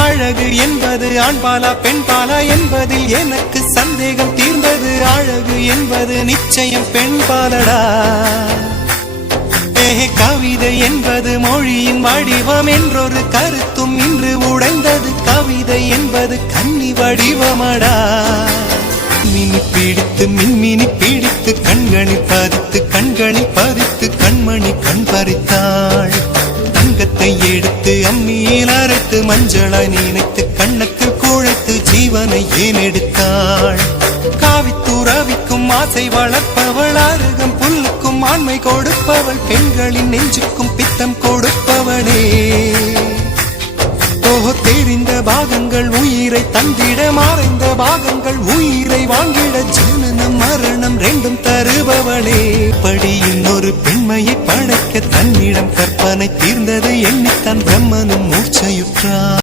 அழகு என்பது ஆண்பாலா பெண்பாலா என்பதில் எனக்கு சந்தேகம் தீர்ந்தது. அழகு என்பது நிச்சயம் பெண்பாலடா. பாலடா கவிதை என்பது மொழியின் வடிவம் என்றொரு கருத்தும் இன்று உடைந்தது. கவிதை என்பது கன்னி வடிவமடா. மினி பிடித்து மின்மினி பிடித்து கண்கணி பதித்து கண்கணி பதித்து கண்மணி கண் பறித்தாள். தங்கத்தை எடுத்து அம்மியில் அரைத்து மஞ்சளாய் நினைத்து கண்ணுக்கு குழைத்து ஜீவனை ஏன் எடுத்தாள்? காவித்தூராவிக்கும் ஆசை வளர்ப்பவள் அருகம் புல்லுக்கும் ஆண்மை கொடுப்பவள் பெண்களின் நெஞ்சுக்கும் பித்தம் கொடுப்பவளே. ஓஹோ தெரிந்த பாகங்கள் உயிரை தந்திட மறைந்த பாகங்கள் உயிரை வாங்கிட ஜனனம் மரணம் ரெண்டும் தருபவளே. படி இன்னொரு பெண்மையை தன்னிடம் கற்பனை தீர்ந்ததை எண்ணித்தான் பிரம்மனும் மூர்ச்சையுற்றான்